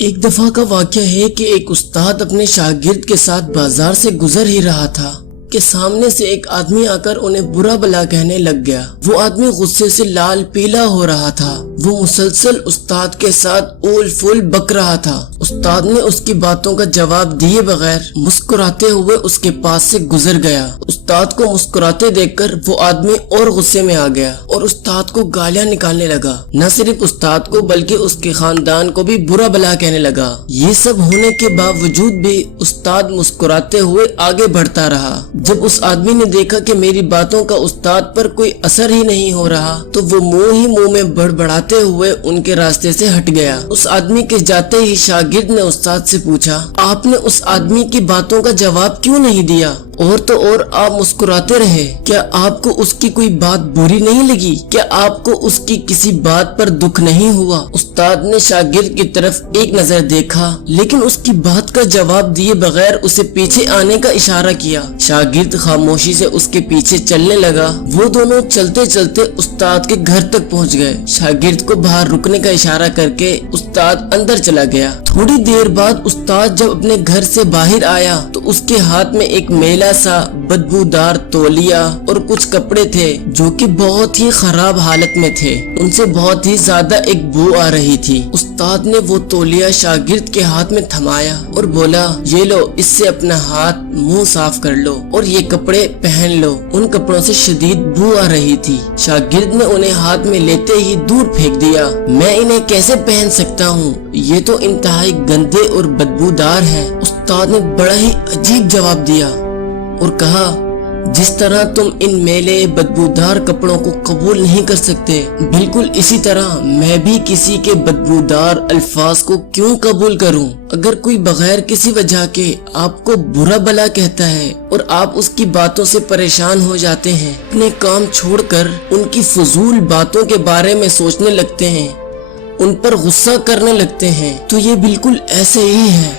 ایک دفعہ کا واقعہ ہے کہ ایک استاد اپنے شاگرد کے ساتھ بازار سے گزر ہی رہا تھا کہ سامنے سے ایک آدمی آ کر انہیں برا بلا کہنے لگ گیا۔ وہ آدمی غصے سے لال پیلا ہو رہا تھا۔ وہ مسلسل استاد کے ساتھ اول فول بک رہا تھا۔ استاد نے اس کی باتوں کا جواب دیے بغیر مسکراتے ہوئے اس کے پاس سے گزر گیا۔ استاد کو مسکراتے دیکھ کر وہ آدمی اور غصے میں آ گیا اور استاد کو گالیاں نکالنے لگا۔ نہ صرف استاد کو بلکہ اس کے خاندان کو بھی برا بلا کہنے لگا۔ یہ سب ہونے کے باوجود بھی استاد مسکراتے ہوئے آگے بڑھتا رہا۔ جب اس آدمی نے دیکھا کہ میری باتوں کا استاد پر کوئی اثر ہی نہیں ہو رہا تو وہ منہ میں بڑبڑاتے ہوئے ان کے راستے سے ہٹ گیا۔ اس آدمی کے جاتے ہی شاگرد نے استاد سے پوچھا، آپ نے اس آدمی کی باتوں کا جواب کیوں نہیں دیا؟ اور تو اور آپ مسکراتے رہے۔ کیا آپ کو اس کی کوئی بات بری نہیں لگی؟ کیا آپ کو اس کی کسی بات پر دکھ نہیں ہوا؟ استاد نے شاگرد کی طرف ایک نظر دیکھا لیکن اس کی بات کا جواب دیے بغیر اسے پیچھے آنے کا اشارہ کیا۔ شاگرد خاموشی سے اس کے پیچھے چلنے لگا۔ وہ دونوں چلتے چلتے استاد کے گھر تک پہنچ گئے۔ شاگرد کو باہر رکنے کا اشارہ کر کے استاد اندر چلا گیا۔ تھوڑی دیر بعد استاد جب اپنے گھر سے باہر آیا تو اس کے ہاتھ میں ایک میلا سا بدبودار تولیہ اور کچھ کپڑے تھے جو کہ بہت ہی خراب حالت میں تھے۔ ان سے بہت ہی زیادہ ایک بو آ رہی تھی۔ استاد نے وہ تولیہ شاگرد کے ہاتھ میں تھمایا اور بولا، یہ لو، اس سے اپنا ہاتھ منہ صاف کر لو اور یہ کپڑے پہن لو۔ ان کپڑوں سے شدید بو آ رہی تھی۔ شاگرد نے انہیں ہاتھ میں لیتے ہی دور پھینک دیا۔ میں انہیں کیسے پہن سکتا ہوں؟ یہ تو انتہائی گندے اور بدبودار ہیں۔ استاد نے بڑا ہی عجیب جواب دیا اور کہا، جس طرح تم ان میلے بدبودار کپڑوں کو قبول نہیں کر سکتے، بالکل اسی طرح میں بھی کسی کے بدبودار الفاظ کو کیوں قبول کروں؟ اگر کوئی بغیر کسی وجہ کے آپ کو برا بلا کہتا ہے اور آپ اس کی باتوں سے پریشان ہو جاتے ہیں، اپنے کام چھوڑ کر ان کی فضول باتوں کے بارے میں سوچنے لگتے ہیں، ان پر غصہ کرنے لگتے ہیں، تو یہ بالکل ایسے ہی ہے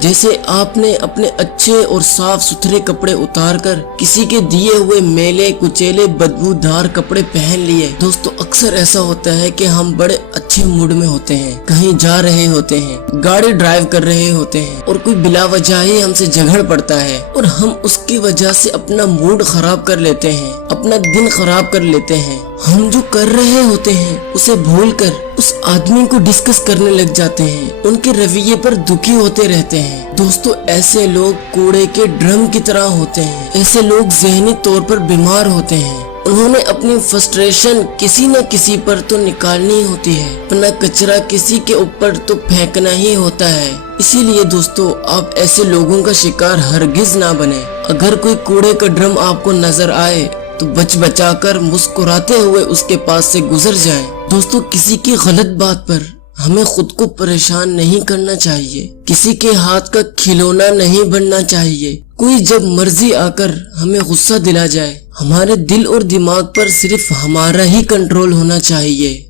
جیسے آپ نے اپنے اچھے اور صاف ستھرے کپڑے اتار کر کسی کے دیے ہوئے میلے کچیلے بدبودار کپڑے پہن لیے۔ دوستو، اکثر ایسا ہوتا ہے کہ ہم بڑے اچھے موڈ میں ہوتے ہیں، کہیں جا رہے ہوتے ہیں، گاڑی ڈرائیو کر رہے ہوتے ہیں اور کوئی بلا وجہ ہی ہم سے جھگڑ پڑتا ہے اور ہم اس کی وجہ سے اپنا موڈ خراب کر لیتے ہیں، اپنا دن خراب کر لیتے ہیں۔ ہم جو کر رہے ہوتے ہیں اسے بھول کر اس آدمی کو ڈسکس کرنے لگ جاتے ہیں، ان کے رویے پر دکھی ہوتے رہتے ہیں۔ دوستو، ایسے لوگ کوڑے کے ڈرم کی طرح ہوتے ہیں۔ ایسے لوگ ذہنی طور پر بیمار ہوتے ہیں۔ انہوں نے اپنی فرسٹریشن کسی نہ کسی پر تو نکالنی ہوتی ہے، اپنا کچرا کسی کے اوپر تو پھینکنا ہی ہوتا ہے۔ اسی لیے دوستو، آپ ایسے لوگوں کا شکار ہرگز نہ بنیں۔ اگر کوئی کوڑے کا ڈرم آپ کو نظر آئے تو بچ بچا کر مسکراتے ہوئے اس کے پاس سے گزر جائیں۔ دوستو، کسی کی غلط بات پر ہمیں خود کو پریشان نہیں کرنا چاہیے، کسی کے ہاتھ کا کھلونا نہیں بننا چاہیے۔ کوئی جب مرضی آ کر ہمیں غصہ دلا جائے، ہمارے دل اور دماغ پر صرف ہمارا ہی کنٹرول ہونا چاہیے۔